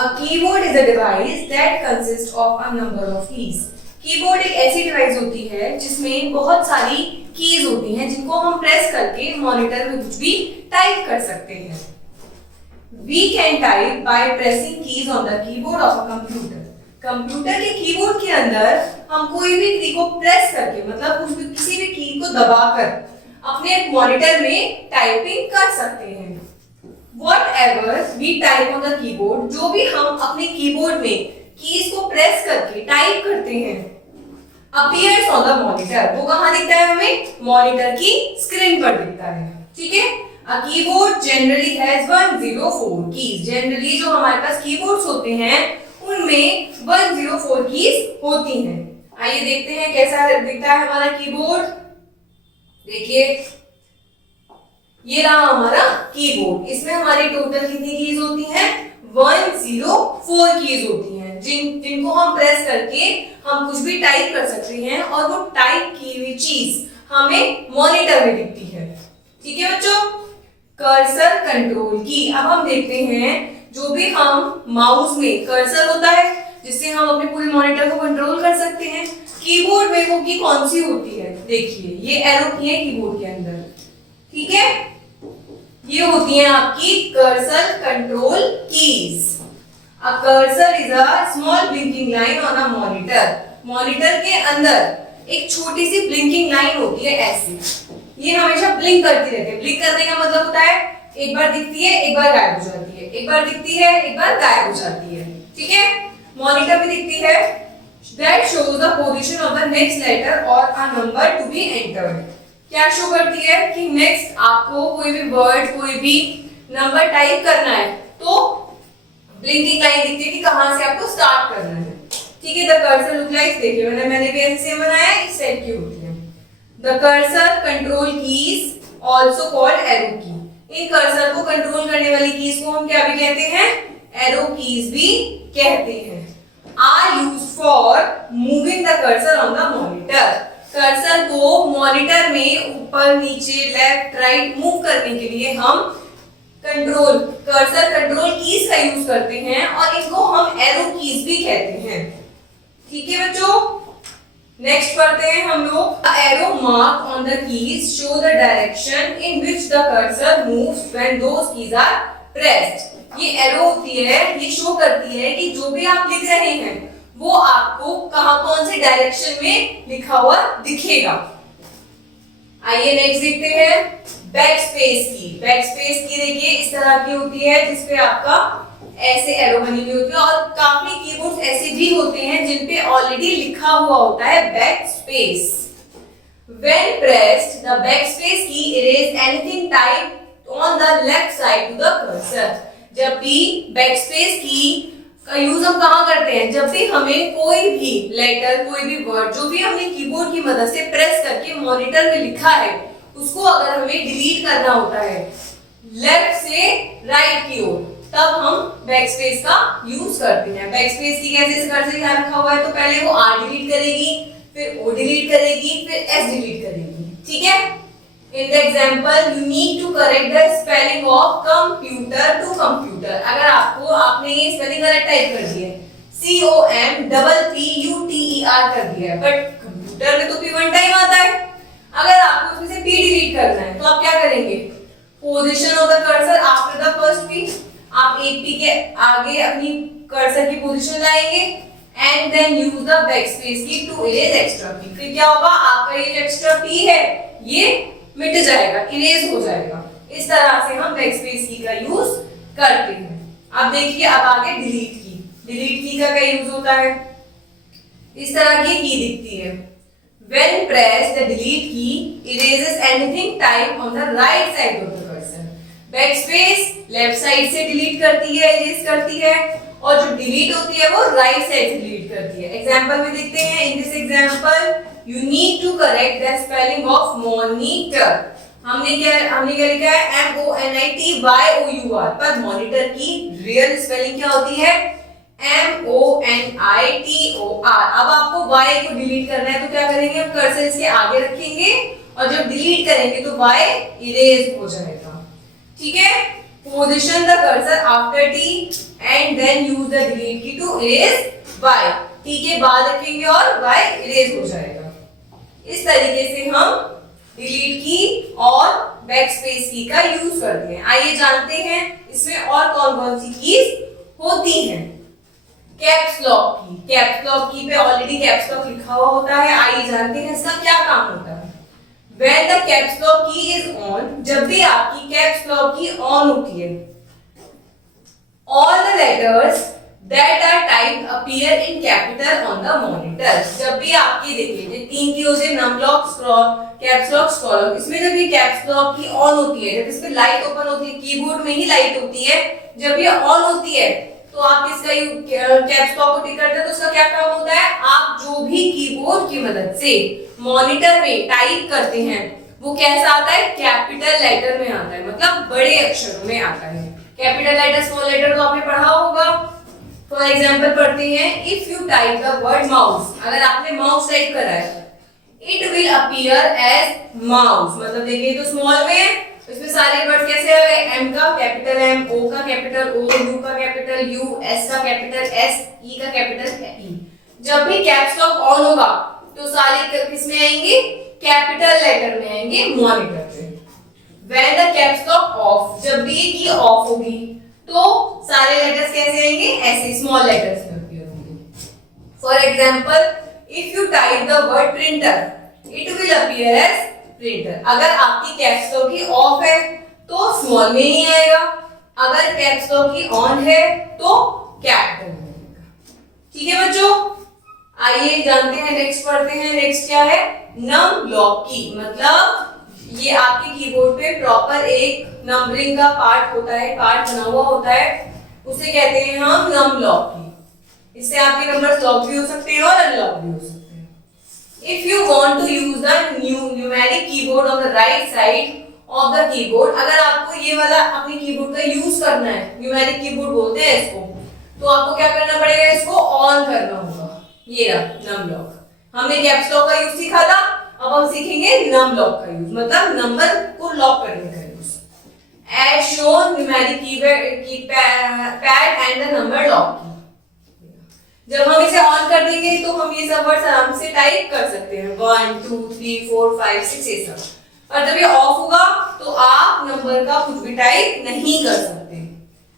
A keyboard is a device that consists of a number of keys. Keyboard एक ऐसी device होती है जिसमें बहुत सारी कीज होती हैं जिनको हम प्रेस करके मॉनिटर में कुछ भी टाइप कर सकते हैं. We can type by pressing keys on the keyboard of a computer. Computer के कीबोर्ड के अंदर हम कोई भी की को प्रेस करके मतलब किसी भी की को दबाकर अपने मॉनिटर में टाइपिंग कर सकते हैं. Whatever we type on the keyboard, जो भी हम अपने कीबोर्ड में कीज को प्रेस करके टाइप करते हैं, appears on the monitor. वो कहाँ दिखता है हमें? मॉनिटर की स्क्रीन पर दिखता है. ठीक है. A keyboard generally has 104 keys. Generally जो हमारे पास कीबोर्ड्स होते हैं उनमें 104 कीज होती हैं. आइए देखते हैं कैसा दिखता है हमारा कीबोर्ड. देखिए ये रहा हमारा कीबोर्ड. इसमें हमारी टोटल कितनी कीज होती हैं? 104 कीज होती हैं जिनको हम प्रेस करके हम कुछ भी टाइप कर सकते हैं और वो टाइप की हुई चीज हमें मॉनिटर में दिखती है. ठीक है बच्चों. कर्सर कंट्रोल की. अब हम देखते हैं जो भी हम माउस में कर्सर होता है जिससे हम अपने पूरे मॉनिटर को कंट्रोल कर सकते हैं. कीबोर्ड में वो की कौन सी होती है? देखिए ये एरो की है कीबोर्ड के अंदर. ठीक है. ये होती हैं आपकी cursor control keys. A cursor is a small blinking line on a monitor. Monitor के अंदर एक छोटी सी ब्लिंकिंग लाइन होती है ऐसी. ये हमेशा ब्लिंक करती रहती है. ब्लिंक करने का मतलब होता है एक बार दिखती है एक बार गायब हो जाती है, एक बार दिखती है एक बार गायब हो जाती है. ठीक है. मॉनिटर में दिखती है. That shows the position of the next letter or a number to be entered. क्या शो करती है कि नेक्स्ट आपको कोई भी वर्ड कोई भी नंबर टाइप करना है तो ब्लिंकिंग लाइन दिखती है कि कहां से आपको स्टार्ट करना है. ठीक है. The cursor look like. देखिए मैंने भी ऐसे सेम बनाया. इस टाइप की होती है. The cursor control keys also called arrow की. इन कर्सर को कंट्रोल करने वाली कीज को हम क्या भी कहते हैं? एरो कीज भी कहते हैं. Are used for moving the cursor on the monitor. Cursor को मॉनिटर में ऊपर नीचे लेफ्ट राइट मूव करने के लिए हम कर्सर कंट्रोल कीज का यूज करते हैं और इनको हम एरो कीज भी कहते हैं. ठीक है बच्चों. नेक्स्ट पढ़ते हैं हम लोग. Arrow mark on the keys show the direction in which the cursor moves when those keys are pressed. ये एरो होती है ये शो करती है कि जो भी आप लिख रहे हैं वो आपको कहां कौन से डायरेक्शन में लिखा हुआ दिखेगा. आइए नेक्स्ट देखते हैं. बैकस्पेस की. बैकस्पेस की देखिए इस तरह की होती है जिसपे आपका ऐसे एरो बनी हुई होती है और काफी कीबोर्ड्स ऐसे भी होते हैं जिन पे ऑलरेडी लिखा हुआ होता है backspace. When pressed, the backspace key erase anything typed on the left side to the cursor. जब भी बैकस्पेस की का यूज हम कहाँ करते हैं? जब भी हमें कोई भी लेटर कोई भी वर्ड जो भी हमने कीबोर्ड की मदद से प्रेस करके मॉनिटर में लिखा है उसको अगर हमें डिलीट करना होता है लेफ्ट से राइट की ओर तब हम बैकस्पेस का यूज करते हैं. बैकस्पेस की कैसे कर्सर यहाँ रखा हुआ है तो पहले वो आर डिलीट करेगी फिर ओ डिलीट करेगी फिर एस डिलीट करेगी. ठीक है. In the example, you need to correct the spelling of computer to computer. अगर आपने ये स्पेलिंग गलत टाइप कर दिया है COMPPUTER कर दिया है बट कंप्यूटर में तो P वन टाइम आता है. अगर आपको उसमें से P डिलीट करना है तो आप क्या करेंगे? Position of the cursor after the first P. आप एक P के आगे अपनी कर्सर की पोजीशन लाएंगे and then use the backspace key to erase extra P. फिर क्या होगा? आपका ये जो एक्स्ट्रा P है ये मिट जाएगा इरेज हो जाएगा. इस तरह से हम बैकस्पेस की का यूज करते हैं. अब देखिए अब आगे डिलीट की. डिलीट की का क्या यूज होता है? इस तरह की दिखती है. When pressed, the delete key erases anything typed on the right side of the cursor. Backspace left side से डिलीट करती है इरेज करती है और जो डिलीट होती है वो राइट साइड से डिलीट करती है. एग्जांपल में देखते हैं. In this example you need to correct the spelling of monitor. हमने क्या लिखा है MONITYOUR पर मॉनिटर की रियल स्पेलिंग क्या होती है? MONITOR. अब आपको Y को डिलीट करना है तो क्या करेंगे? हम कर्सर इसके आगे रखेंगे और जब डिलीट करेंगे तो Y इरेज हो जाएगा. ठीक है. Position the cursor after T and then use the delete key to erase Y. T के बाद रखेंगे और Y erase हो जाएगा। इस तरीके से हम डिलीट की और बैकस्पेस की का यूज करते हैं। आइए जानते हैं इसमें और कौन कौन सी कीज होती हैं। कैप्स लॉक की, कैप्स लॉक की पे ऑलरेडी कैप्स लॉक लिखा हुआ होता है। आइए जानते हैं इसका क्या काम होता है। When the caps lock key is on, जब भी आपकी कैप्स लॉक की ऑन होती है, all the letters that are typed appear in capital on the monitor। जब भी आपकी देखिए 3 की होती है num lock, caps lock, scroll lock. इसमें जब ये कैप्स लॉक की ऑन होती है, जब इस पे लाइट ओपन होती है, कीबोर्ड में ही लाइट होती है, जब ये ऑन होती है तो आप किसका कैप्स लॉक को टिक करते हैं तो उसका क्या काम होता है, आप जो भी कीबोर्ड की मदद से मॉनिटर में टाइप करते हैं वो कैसा आता है, कैपिटल लेटर में आता है, मतलब बड़े अक्षरों में आता है। कैपिटल लेटर स्मॉल लेटर तो आपने पढ़ा होगा। फॉर एग्जांपल पढ़ते हैं, if you type the word mouse, अगर आपने माउस टाइप करा है, it will appear as mouse, मतलब देखिए तो स्मॉल में है, इसमें सारे वर्ड कैसे आ गए, एम का कैपिटल एम, ओ का कैपिटल ओ, यू का कैपिटल यू, एस का कैपिटल एस, ई का कैपिटल ई। जब भी कैप्स लॉक ऑन होगा तो सारे किस में आएंगे, कैपिटल लेटर में आएंगे मॉनिटर पे। When the caps lock of, जब भी ये की ऑफ होगी तो सारे लेटर्स कैसे आएंगे, ऐसे स्मॉल लेटर्स में अपीयर होंगे। For example, if you type the word printer, it will appear as printer. अगर आपकी कैप्स लॉक की ऑफ है तो स्मॉल में ही आएगा, अगर कैप्स लॉक की ऑन है तो कैपिटल में आएगा। ठीक है बच्चों, आइए जानते हैं, नेक्स्ट पढ़ते हैं। नेक्स्ट क्या है, नम लॉक की, मतलब ये आपके कीबोर्ड पे प्रॉपर एक नंबरिंग का पार्ट होता है, पार्ट बना हुआ होता है, उसे कहते हैं हम नम लॉक की। इससे आपके नंबर्स लॉक भी हो सकते हैं और अनलॉक भी हो सकते हैं। If you want to use the numeric keyboard on the right side of the keyboard, अगर आपको ये वाला अपने कीबोर्ड का यूज करना है, न्यूमेरिक कीबोर्ड बोलते हैं इसको, तो आपको क्या करना पड़ेगा, इसको ऑन करना होगा। ये रहा नम लॉक, हमने कैप्स लॉक का यूज सीखा था, अब हम सीखेंगे नम लॉक का यूज, मतलब नंबर को लॉक करने का use. As shown, numeric keypad and the number lock। जब हम इसे ऑन कर देंगे तो हम ये सब वर्ड्स आराम से टाइप कर सकते हैं, 1 2 3 4 5 6 ये सब। और जब ये ऑफ होगा तो आप नंबर का कुछ भी टाइप नहीं कर सकते।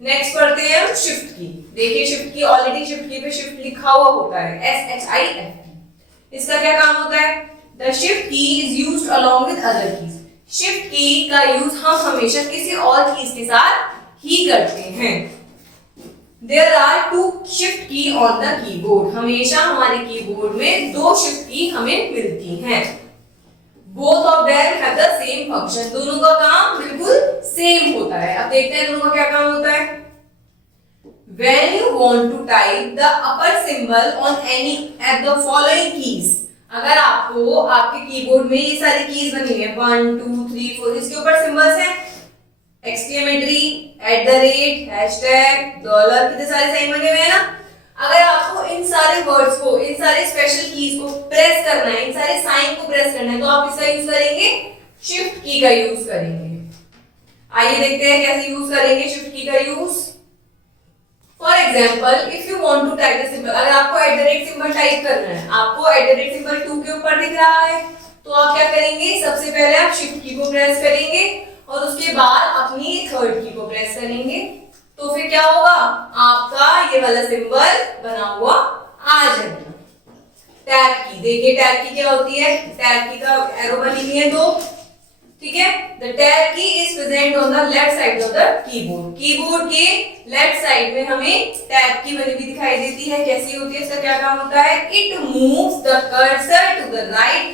नेक्स्ट पढ़ते हैं हम शिफ्ट की। देखिए शिफ्ट की, ऑलरेडी शिफ्ट की पे शिफ्ट लिखा हुआ होता है, SHIFT। इसका क्या काम होता है, द शिफ्ट की is used along with other keys. Shift key का यूज हम हमेशा किसी और कीज के साथ ही करते हैं। There are 2 shift key on the keyboard। हमेशा हमारे कीबोर्ड में 2 shift की हमें मिलती हैं। Both of them have the same function। दोनों का काम बिल्कुल सेम होता है। अब देखते हैं दोनों का क्या काम होता है। When you want to type the upper symbol on any of the following keys, अगर आपको आपके कीबोर्ड में ये सारी कीज बनी है 1 2 3 4, इसके ऊपर सिंबल्स हैं, एक्सक्लेमेटरी, @ हैशटैग, डॉलर, कितने सारे साइन बने हुए हैं ना। अगर आपको इन सारे वर्ड्स को, इन सारे स्पेशल कीज को प्रेस करना है, इन सारे साइन को प्रेस करना है, तो आप इसका यूज करेंगे, शिफ्ट की का यूज करेंगे। आइए देखते हैं कैसे यूज करेंगे शिफ्ट की का use. For example, if you want to type the symbol, अगर आपको @ सिंबल टाइप करना है, आपको @ सिंबल 2 के ऊपर दिख रहा है, तो आप क्या करेंगे, सबसे पहले आप शिफ्ट की को प्रेस करेंगे और उसके बाद अपनी थर्ड की को प्रेस करेंगे, तो फिर क्या होगा, आपका ये वाला सिंबल बना हुआ आ जाएगा। टैब की, देखिए टैब की क्या होती है, टैब की का एरो बनी हुई है 2, ठीक है। द टैब की is present on the left side of the keyboard. Keyboard के लेफ्ट साइड में हमें टैब की बनी हुई दिखाई देती है। कैसी होती है, इसका क्या काम होता है, it moves the cursor to the right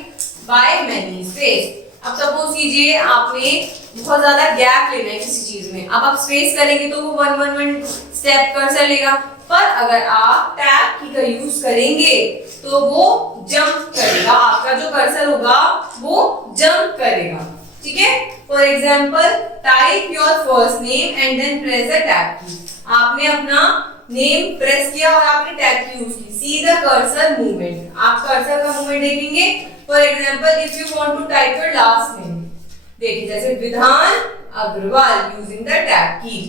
by many space. अब सपोज कीजिए आपने बहुत ज्यादा गैप लेना है किसी चीज में, अब आप स्पेस करेंगे तो वो 1 1 1 स्टेप कर्सर लेगा, पर अगर आप टैब की का यूज करेंगे तो वो जंप करेगा, आपका जो कर्सर होगा वो जंप करेगा, ठीक है। For example, type your first name and then press the tab key. आपने अपना नेम प्रेस किया और आपने टैब की यूज की। सी द कर्सर मूवमेंट, आप कर्सर का मूवमेंट देखेंगे। For example, if you want to type your last name, देखिए जैसे विधान अग्रवाल यूजिंग द टैब की।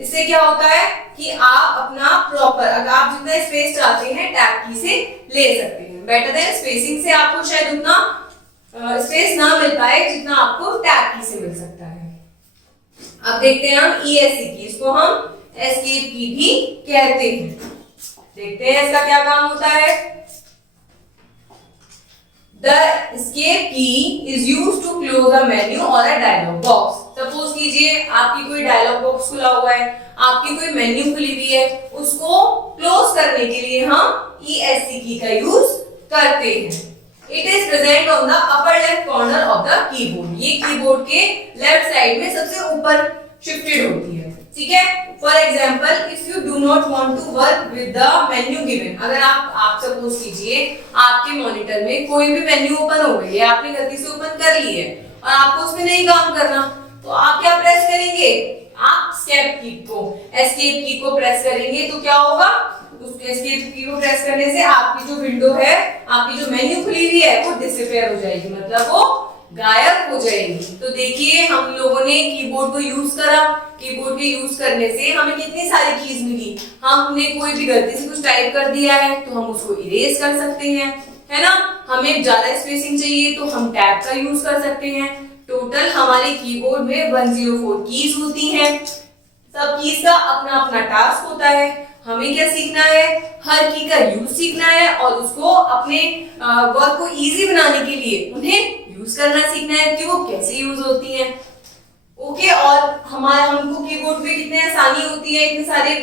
इससे क्या होता है कि आप अपना प्रॉपर, अगर आप जितना स्पेस चाहते हैं टैब की से ले सकते हैं। बेटर देन स्पेसिंग से आपको शायद उतना स्पेस ना मिल पाए जितना आपको टैब की से मिल सकता है। अब देखते हैं हम ESC की, इसको हम एस्केप की भी कहते हैं। देखते हैं इसका क्या काम होता है। The escape key is used to close a menu or a dialog box. Suppose कीजिए आपकी कोई डायलॉग बॉक्स खुला हुआ है, आपकी कोई मेन्यू खुली हुई है, उसको क्लोज करने के लिए हम ESC की का यूज करते हैं। It is present on the upper left corner of the keyboard. ये कीबोर्ड के लेफ्ट साइड में सबसे ऊपर शिफ्टेड होती है, ठीक है। For example, if you do not want to work with the menu given, अगर आप सपोज कीजिए आपके मॉनिटर में कोई भी मेन्यू ओपन हो गई है, आपने गलती से ओपन कर ली है और आपको उसमें नहीं काम करना, तो आप क्या प्रेस करेंगे, आप एस्केप की को प्रेस करेंगे, तो क्या होगा, उस एस्केप की को प्रेस करने से आपकी जो विंडो है, आपकी जो मेन्यू खुली हुई है वो डिसअपीयर हो जाएगी, मतलब वो गायब हो जाएगी। तो देखिए हम लोगों ने कीबोर्ड को यूज करा, कीबोर्ड के यूज करने से हमें कितनी सारी चीज मिली। हमने कोई भी गलती से कुछ टाइप कर दिया है तो हम उसको इरेज कर सकते हैं, है ना। हमें ज्यादा स्पेसिंग चाहिए तो हम टैब का यूज कर सकते हैं। टोटल हमारे कीबोर्ड में 104 कीज होती हैं। सब कीज का अपना अपना टास्क होता है। हमें क्या सीखना है, हर की का यूज सीखना है और उसको अपने वर्क को इजी बनाने के लिए उन्हें यूज करना सीखना है कि वो कैसे यूज होती हैं। ओके, और हमको कीबोर्ड पे कितने आसानी होती है, इतने सारे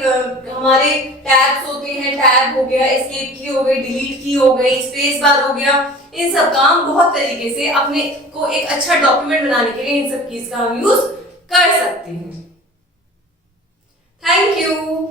हमारे टैब्स होते हैं, टैब हो गया, एस्केप की हो गई, डिलीट की हो गई, स्पेस बार हो गया, इन सब का हम बहुत तरीके से अपने को एक अच्छा डॉक्यूमेंट बनाने के लिए इन सब कीज का हम यूज कर सकते हैं। Thank you.